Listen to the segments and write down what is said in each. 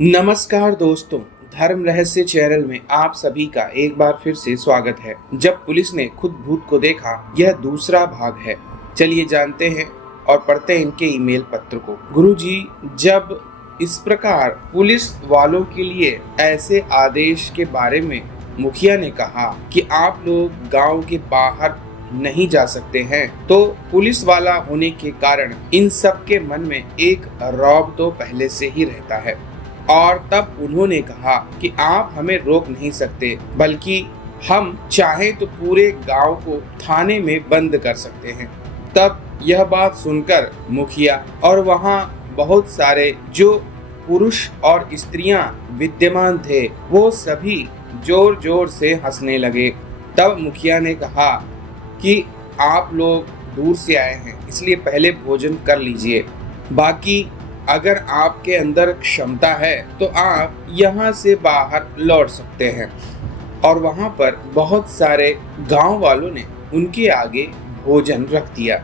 नमस्कार दोस्तों, धर्म रहस्य चैनल में आप सभी का एक बार फिर से स्वागत है। जब पुलिस ने खुद भूत को देखा, यह दूसरा भाग है। चलिए जानते हैं और पढ़ते हैं इनके ईमेल पत्र को। गुरुजी, जब इस प्रकार पुलिस वालों के लिए ऐसे आदेश के बारे में मुखिया ने कहा कि आप लोग गांव के बाहर नहीं जा सकते हैं, तो पुलिस वाला होने के कारण इन सब के मन में एक रौब तो पहले से ही रहता है। और तब उन्होंने कहा कि आप हमें रोक नहीं सकते, बल्कि हम चाहें तो पूरे गांव को थाने में बंद कर सकते हैं। तब यह बात सुनकर मुखिया और वहां बहुत सारे जो पुरुष और स्त्रियां विद्यमान थे, वो सभी जोर जोर से हंसने लगे। तब मुखिया ने कहा कि आप लोग दूर से आए हैं, इसलिए पहले भोजन कर लीजिए। बाकी अगर आपके अंदर क्षमता है तो आप यहाँ से बाहर लौट सकते हैं। और वहाँ पर बहुत सारे गांव वालों ने उनके आगे भोजन रख दिया।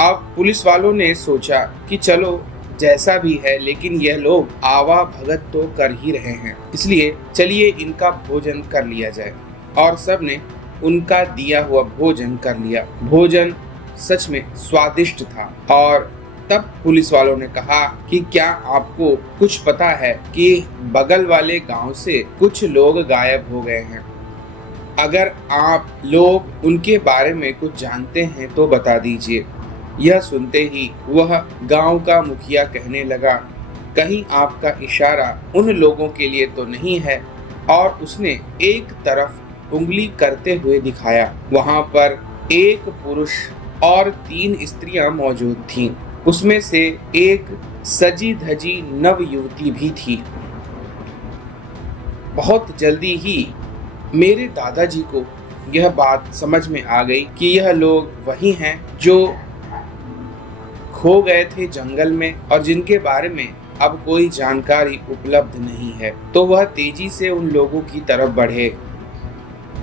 अब पुलिस वालों ने सोचा कि चलो जैसा भी है, लेकिन यह लोग आवा भगत तो कर ही रहे हैं, इसलिए चलिए इनका भोजन कर लिया जाए। और सब ने उनका दिया हुआ भोजन कर लिया। भोजन सच में स्वादिष्ट था। और तब पुलिस वालों ने कहा कि क्या आपको कुछ पता है कि बगल वाले गांव से कुछ लोग गायब हो गए हैं? अगर आप लोग उनके बारे में कुछ जानते हैं तो बता दीजिए। यह सुनते ही वह गांव का मुखिया कहने लगा, कहीं आपका इशारा उन लोगों के लिए तो नहीं है? और उसने एक तरफ उंगली करते हुए दिखाया। वहां पर एक पुरुष और 3 स्त्रियां मौजूद थीं। उसमें से एक सजी धजी नव युवती भी थी। बहुत जल्दी ही मेरे दादाजी को यह बात समझ में आ गई कि यह लोग वही हैं जो खो गए थे जंगल में और जिनके बारे में अब कोई जानकारी उपलब्ध नहीं है। तो वह तेजी से उन लोगों की तरफ बढ़े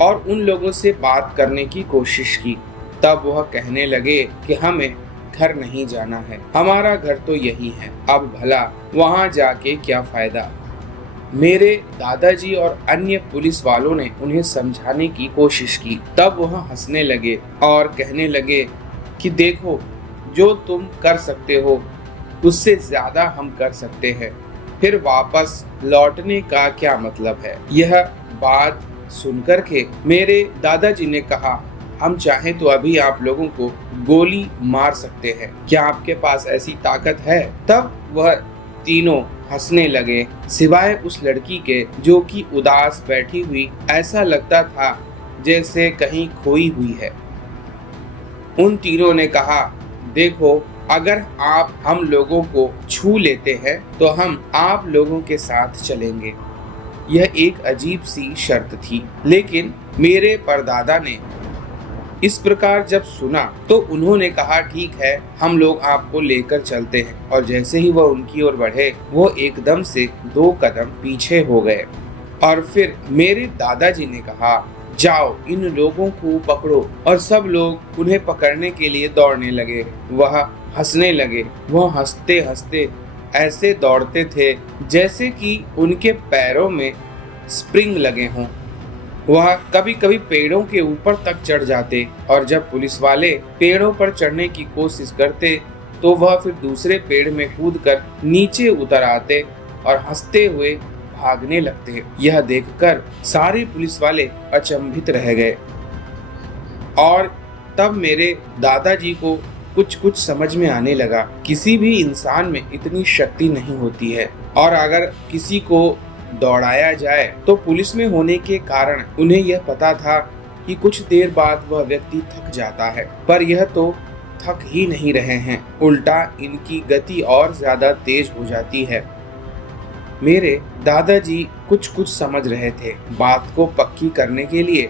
और उन लोगों से बात करने की कोशिश की। तब वह कहने लगे कि हमें घर नहीं जाना है, हमारा घर तो यही है, अब भला वहां जाके क्या फायदा। मेरे दादाजी और अन्य पुलिस वालों ने उन्हें समझाने की कोशिश की। तब वह हंसने लगे और कहने लगे कि देखो, जो तुम कर सकते हो उससे ज्यादा हम कर सकते हैं, फिर वापस लौटने का क्या मतलब है। यह बात सुनकर के मेरे दादाजी ने कहा, हम चाहें तो अभी आप लोगों को गोली मार सकते हैं, क्या आपके पास ऐसी ताकत है? तब वह तीनों हंसने लगे, सिवाय उस लड़की के जो कि उदास बैठी हुई, ऐसा लगता था जैसे कहीं खोई हुई है। उन तीनों ने कहा, देखो, अगर आप हम लोगों को छू लेते हैं तो हम आप लोगों के साथ चलेंगे। यह एक अजीब सी शर्त थी, लेकिन मेरे परदादा ने इस प्रकार जब सुना तो उन्होंने कहा, ठीक है, हम लोग आपको लेकर चलते हैं। और जैसे ही वह उनकी ओर बढ़े, वो एकदम से 2 कदम पीछे हो गए। और फिर मेरे दादाजी ने कहा, जाओ इन लोगों को पकड़ो। और सब लोग उन्हें पकड़ने के लिए दौड़ने लगे। वह हंसने लगे। वह हंसते हंसते ऐसे दौड़ते थे जैसे कि उनके पैरों में स्प्रिंग लगे हों। वह कभी कभी पेड़ों के ऊपर तक चढ़ जाते और जब पुलिस वाले पेड़ों पर चढ़ने की कोशिश करते तो वह फिर दूसरे पेड़ में कूदकर नीचे उतर आते और हंसते हुए भागने लगते। यह देखकर सारे पुलिस वाले अचंभित रह गए। और तब मेरे दादाजी को कुछ समझ में आने लगा। किसी भी इंसान में इतनी शक्ति नहीं होती है, और अगर किसी को दौड़ाया जाए तो पुलिस में होने के कारण उन्हें यह पता था कि कुछ देर बाद वह व्यक्ति थक जाता है, पर यह तो थक ही नहीं रहे हैं, उल्टा इनकी गति और ज्यादा तेज हो जाती है। मेरे दादाजी कुछ समझ रहे थे। बात को पक्की करने के लिए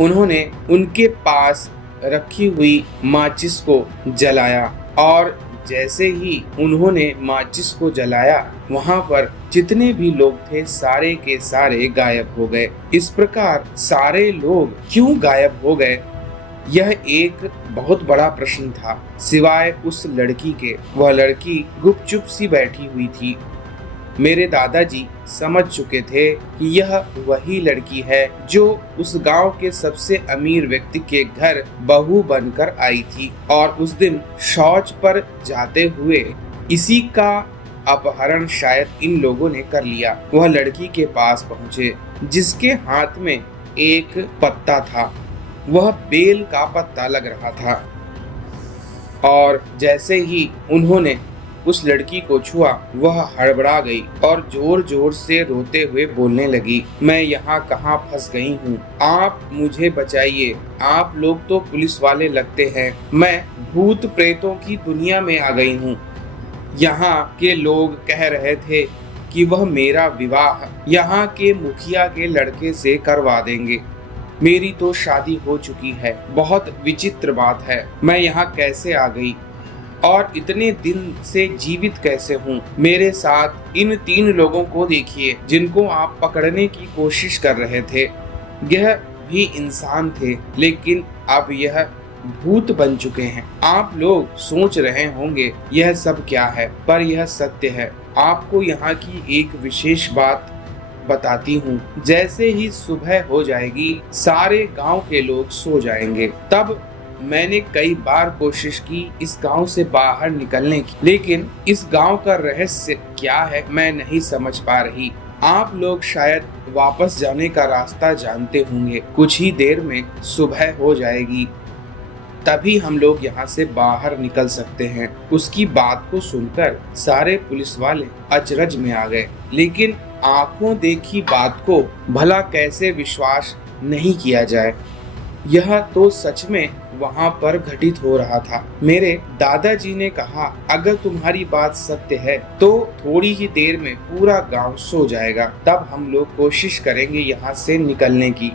उन्होंने उनके पास रखी हुई माचिस को जलाया, और जैसे ही उन्होंने माचिस को जलाया, वहां पर जितने भी लोग थे सारे के सारे गायब हो गए। इस प्रकार सारे लोग क्यों गायब हो गए, यह एक बहुत बड़ा प्रश्न था, सिवाय उस लड़की के। वह लड़की गुपचुप सी बैठी हुई थी। मेरे दादाजी समझ चुके थे कि यह वही लड़की है जो उस गांव के सबसे अमीर व्यक्ति के घर बहू बनकर आई थी और उस दिन शौच पर जाते हुए इसी का अपहरण शायद इन लोगों ने कर लिया। वह लड़की के पास पहुंचे जिसके हाथ में एक पत्ता था। वह बेल का पत्ता लग रहा था और जैसे ही उन्होंने उस लड़की को छुआ वह हड़बड़ा गई और जोर जोर से रोते हुए बोलने लगी, मैं यहाँ कहाँ फंस गई हूँ, आप मुझे बचाइए, आप लोग तो पुलिस वाले लगते हैं, मैं भूत प्रेतों की दुनिया में आ गई हूँ। यहाँ के लोग कह रहे थे कि वह मेरा विवाह यहाँ के मुखिया के लड़के से करवा देंगे। मेरी तो शादी हो चुकी है। बहुत विचित्र बात है, मैं यहाँ कैसे आ गई और इतने दिन से जीवित कैसे हूँ। मेरे साथ इन 3 लोगों को देखिए जिनको आप पकड़ने की कोशिश कर रहे थे। यह भी इंसान थे लेकिन अब यह भूत बन चुके हैं। आप लोग सोच रहे होंगे यह सब क्या है, पर यह सत्य है। आपको यहाँ की एक विशेष बात बताती हूँ। जैसे ही सुबह हो जाएगी सारे गांव के लोग सो जाएंगे। तब मैंने कई बार कोशिश की इस गांव से बाहर निकलने की, लेकिन इस गांव का रहस्य क्या है मैं नहीं समझ पा रही। आप लोग शायद वापस जाने का रास्ता जानते होंगे। कुछ ही देर में सुबह हो जाएगी, तभी हम लोग यहाँ से बाहर निकल सकते हैं। उसकी बात को सुनकर सारे पुलिस वाले अचरज में आ गए, लेकिन आंखों देखी बात को भला कैसे विश्वास नहीं किया जाए। यह तो सच में वहाँ पर घटित हो रहा था। मेरे दादाजी ने कहा, अगर तुम्हारी बात सत्य है तो थोड़ी ही देर में पूरा गांव सो जाएगा, तब हम लोग कोशिश करेंगे यहाँ से निकलने की।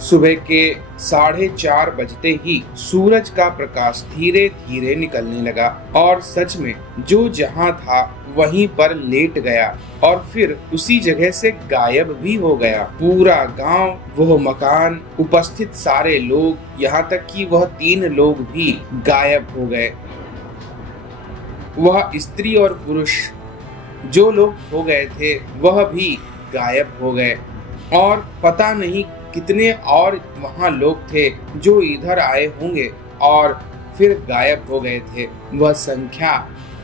सुबह के 4:30 बजते ही सूरज का प्रकाश धीरे धीरे निकलने लगा और सच में जो जहां था वहीं पर लेट गया और फिर उसी जगह से गायब भी हो गया। पूरा गांव, वह मकान, उपस्थित सारे लोग, यहाँ तक कि वह 3 लोग भी गायब हो गए। वह स्त्री और पुरुष जो लोग हो गए थे वह भी गायब हो गए और पता नहीं कितने और वहाँ लोग थे जो इधर आए होंगे और फिर गायब हो गए थे। वह संख्या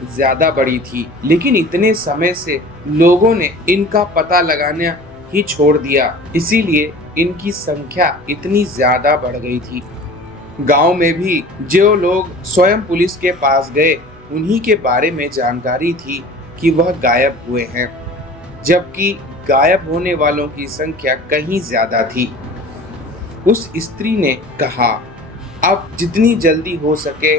ज्यादा बड़ी थी, लेकिन इतने समय से लोगों ने इनका पता लगाना ही छोड़ दिया, इसीलिए इनकी संख्या इतनी ज्यादा बढ़ गई थी। गांव में भी जो लोग स्वयं पुलिस के पास गए उन्हीं के बारे में जानकारी थी कि वह गायब हुए हैं, जबकि गायब होने वालों की संख्या कहीं ज्यादा थी। उस स्त्री ने कहा, अब जितनी जल्दी हो सके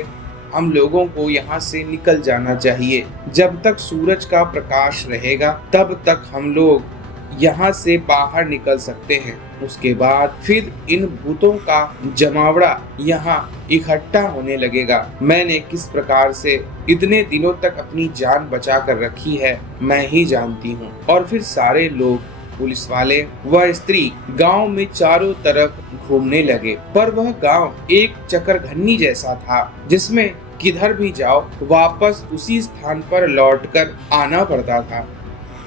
हम लोगों को यहाँ से निकल जाना चाहिए। जब तक सूरज का प्रकाश रहेगा तब तक हम लोग यहाँ से बाहर निकल सकते हैं। उसके बाद फिर इन भूतों का जमावड़ा यहाँ इकट्ठा होने लगेगा। मैंने किस प्रकार से इतने दिनों तक अपनी जान बचा कर रखी है मैं ही जानती हूँ। और फिर सारे लोग, पुलिस वाले, वह स्त्री गांव में चारों तरफ घूमने लगे, पर वह गांव एक चक्करघन्नी जैसा था जिसमें किधर भी जाओ वापस उसी स्थान पर लौटकर आना पड़ता था।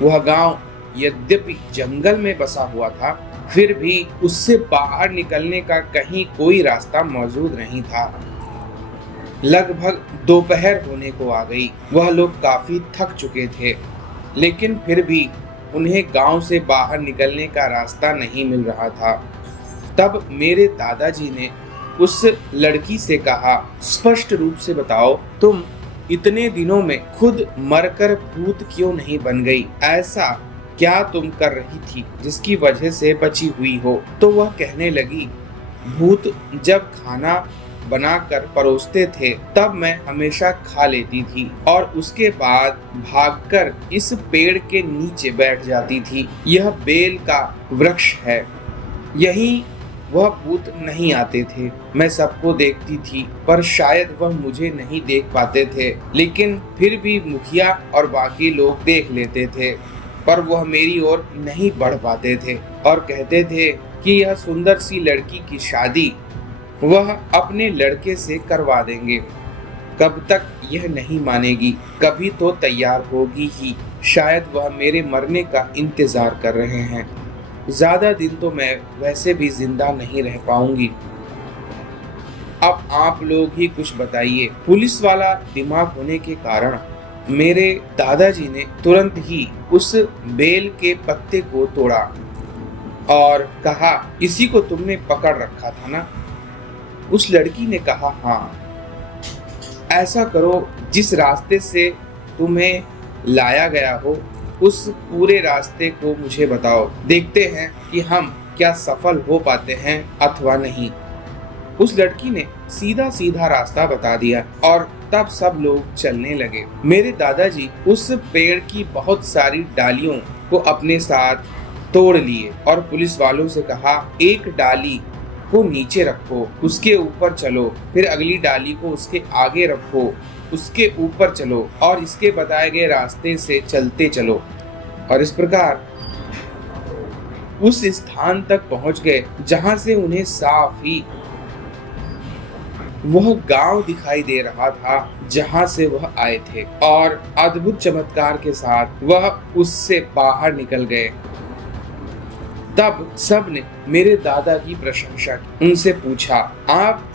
वह गांव यद्यपि जंगल में बसा हुआ था, फिर भी उससे बाहर निकलने का कहीं कोई रास्ता मौजूद नहीं था। लगभग दोपहर होने को आ गई। वह लोग काफी थक चुके थे, लेकिन फिर भी उन्हें गांव से बाहर निकलने का रास्ता नहीं मिल रहा था। तब मेरे दादाजी ने उस लड़की से कहा, स्पष्ट रूप से बताओ, तुम इतने दिनों में खुद मरकर भूत क्यों नहीं बन गई? ऐसा क्या तुम कर रही थी जिसकी वजह से बची हुई हो? तो वह कहने लगी, भूत जब खाना बनाकर परोसते थे तब मैं हमेशा खा लेती थी और उसके बाद भागकर इस पेड़ के नीचे बैठ जाती थी। यह बेल का वृक्ष है, यहीं वह भूत नहीं आते थे। मैं सबको देखती थी पर शायद वह मुझे नहीं देख पाते थे, लेकिन फिर भी मुखिया और बाकी लोग देख लेते थे, पर वह मेरी ओर नहीं बढ़ पाते थे और कहते थे कि यह सुंदर सी लड़की की शादी वह अपने लड़के से करवा देंगे। कब तक यह नहीं मानेगी, कभी तो तैयार होगी ही। शायद वह मेरे मरने का इंतजार कर रहे हैं। ज्यादा दिन तो मैं वैसे भी जिंदा नहीं रह पाऊंगी। अब आप लोग ही कुछ बताइए। पुलिस वाला दिमाग होने के कारण मेरे दादाजी ने तुरंत ही उस बेल के पत्ते को तोड़ा और कहा, इसी को तुमने पकड़ रखा था ना? उस लड़की ने कहा, हाँ। ऐसा करो, जिस रास्ते से तुम्हें लाया गया हो उस पूरे रास्ते को मुझे बताओ। देखते हैं कि हम क्या सफल हो पाते हैं अथवा नहीं। उस लड़की ने सीधा सीधा रास्ता बता दिया और तब सब लोग चलने लगे। मेरे दादाजी उस पेड़ की बहुत सारी डालियों को अपने साथ तोड़ लिए और पुलिस वालों से कहा, एक डाली को नीचे रखो, उसके ऊपर चलो, फिर अगली डाली को उसके आगे रखो, उसके ऊपर चलो और इसके बताए गए रास्ते से चलते चलो। और इस प्रकार उस स्थान तक पहुंच गए जहां से उन्हें साफ ही वह गांव दिखाई दे रहा था जहां से वह आए थे और अद्भुत चमत्कार के साथ वह उससे बाहर निकल गए। तब सब ने मेरे दादा की प्रशंसा की। उनसे पूछा, आप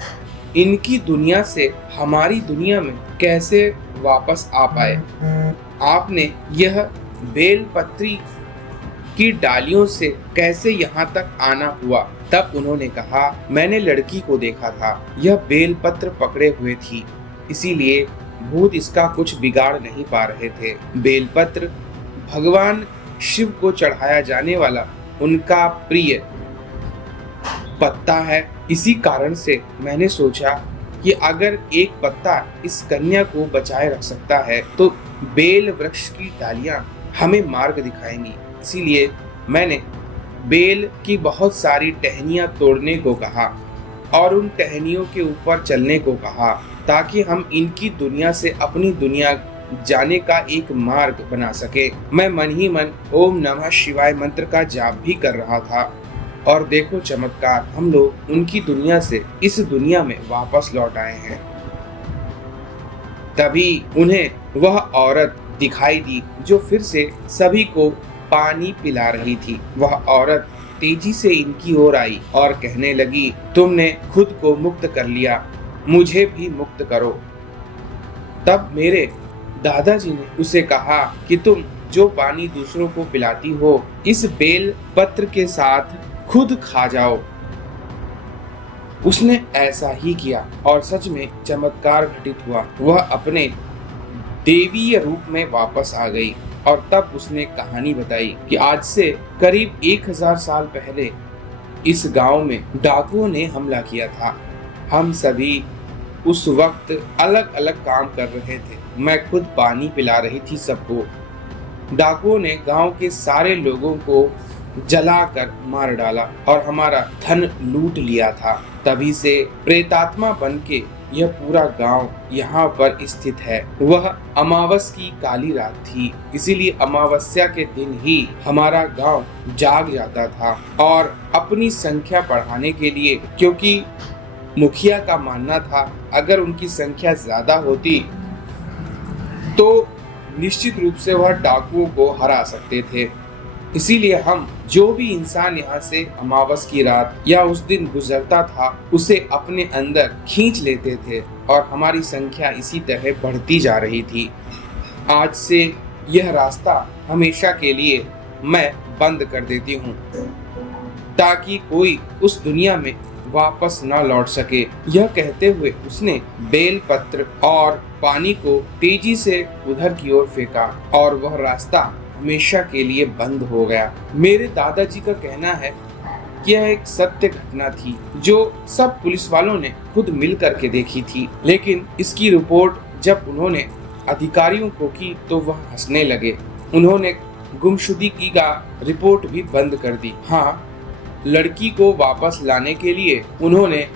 इनकी दुनिया से हमारी दुनिया में कैसे वापस आ पाए? आपने यह बेलपत्री की डालियों से कैसे यहाँ तक आना हुआ? तब उन्होंने कहा, मैंने लड़की को देखा था, यह बेलपत्र पकड़े हुए थी, इसीलिए भूत इसका कुछ बिगाड़ नहीं पा रहे थे। बेलपत्र भगवान शिव को चढ़ाया जाने वाला उनका प्रिय पत्ता है। इसी कारण से मैंने सोचा कि अगर एक पत्ता इस कन्या को बचाए रख सकता है तो बेल वृक्ष की डालियां हमें मार्ग दिखाएंगी। इसीलिए मैंने बेल की बहुत सारी टहनियां तोड़ने को कहा और उन टहनियों के ऊपर चलने को कहा ताकि हम इनकी दुनिया से अपनी दुनिया जाने का एक मार्ग बना सके। मैं मन ही मन ओम नमः शिवाय मंत्र का जाप भी कर रहा था और देखो चमत्कार, हम लोग उनकी दुनिया से इस दुनिया में वापस लौट आए हैं। तभी उन्हें वह औरत दिखाई दी जो फिर से सभी को पानी पिला रही थी। वह औरत तेजी से इनकी ओर आई और कहने लगी, तुमने खुद को मुक्त कर लिया, मुझे भी मुक्त करो। तब मेरे दादाजी ने उसे कहा कि तुम जो पानी दूसरों को पिलाती हो इस बेल पत्र के साथ खुद खा जाओ। उसने ऐसा ही किया और सच में चमत्कार घटित हुआ। वह अपने देवीय रूप में वापस आ गई और तब उसने कहानी बताई कि आज से करीब 1000 साल पहले इस गांव में डाकुओं ने हमला किया था। हम सभी उस वक्त अलग अलग काम कर रहे थे। मैं खुद पानी पिला रही थी सबको। डाकुओं ने गांव के सारे लोगों को जलाकर मार डाला और हमारा धन लूट लिया था। तभी से प्रेतात्मा बनके यह पूरा गांव यहाँ पर स्थित है। वह अमावस की काली रात थी, इसीलिए अमावस्या के दिन ही हमारा गांव जाग जाता था और अपनी संख्या बढ़ाने के लिए, क्योंकि मुखिया का मानना था अगर उनकी संख्या ज्यादा होती तो निश्चित रूप से वह डाकुओं को हरा सकते थे। इसीलिए हम जो भी इंसान यहाँ से अमावस की रात या उस दिन गुजरता था उसे अपने अंदर खींच लेते थे और हमारी संख्या इसी तरह बढ़ती जा रही थी। आज से यह रास्ता हमेशा के लिए मैं बंद कर देती हूँ ताकि कोई उस दुनिया में वापस न लौट सके। यह कहते हुए उसने बेल पत्र और पानी को तेजी से उधर की ओर फेंका और वह रास्ता हमेशा के लिए बंद हो गया। मेरे दादाजी का कहना है कि यह एक सत्य घटना थी जो सब पुलिस वालों ने खुद मिल करके देखी थी, लेकिन इसकी रिपोर्ट जब उन्होंने अधिकारियों को की तो वह हंसने लगे। उन्होंने गुमशुदगी का रिपोर्ट भी बंद कर दी। हाँ, लड़की को वापस लाने के लिए उन्होंने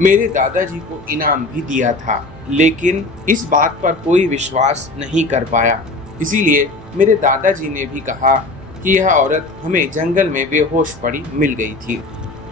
मेरे दादाजी को इनाम भी दिया था, लेकिन इस बात पर कोई विश्वास नहीं कर पाया। इसीलिए मेरे दादाजी ने भी कहा कि यह औरत हमें जंगल में बेहोश पड़ी मिल गई थी।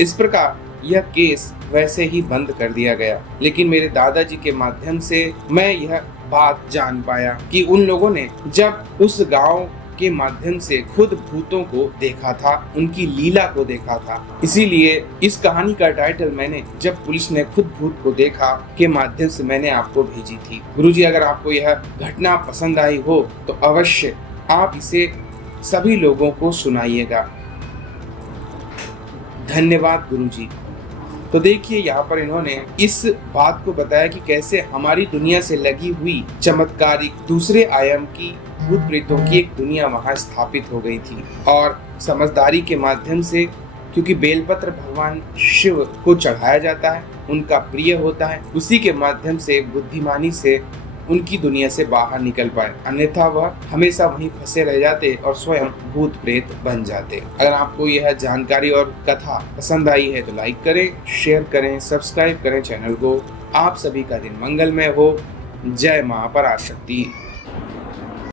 इस प्रकार यह केस वैसे ही बंद कर दिया गया, लेकिन मेरे दादाजी के माध्यम से मैं यह बात जान पाया कि उन लोगों ने जब उस गांव के माध्यम से खुद भूतों को देखा था, उनकी लीला को देखा था। इसीलिए इस कहानी का टाइटल मैंने जब पुलिस ने खुद भूत को देखा के माध्यम से मैंने आपको भेजी थी। गुरुजी, अगर आपको यह घटना पसंद आई हो तो अवश्य आप इसे सभी लोगों को सुनाइएगा। धन्यवाद गुरुजी। तो देखिए, यहाँ पर इन्होंने इस बात को बताया कि कैसे हमारी दुनिया से लगी हुई चमत्कारिक दूसरे आयाम की भूत प्रेतों की एक दुनिया वहां स्थापित हो गई थी, और समझदारी के माध्यम से, क्योंकि बेलपत्र भगवान शिव को चढ़ाया जाता है, उनका प्रिय होता है, उसी के माध्यम से बुद्धिमानी से उनकी दुनिया से बाहर निकल पाए, अन्यथा वह हमेशा वहीं फंसे रह जाते और स्वयं भूत प्रेत बन जाते। अगर आपको यह जानकारी और कथा पसंद आई है तो लाइक करें, शेयर करें, सब्सक्राइब करें चैनल को। आप सभी का दिन मंगलमय हो। जय मां पराशक्ति।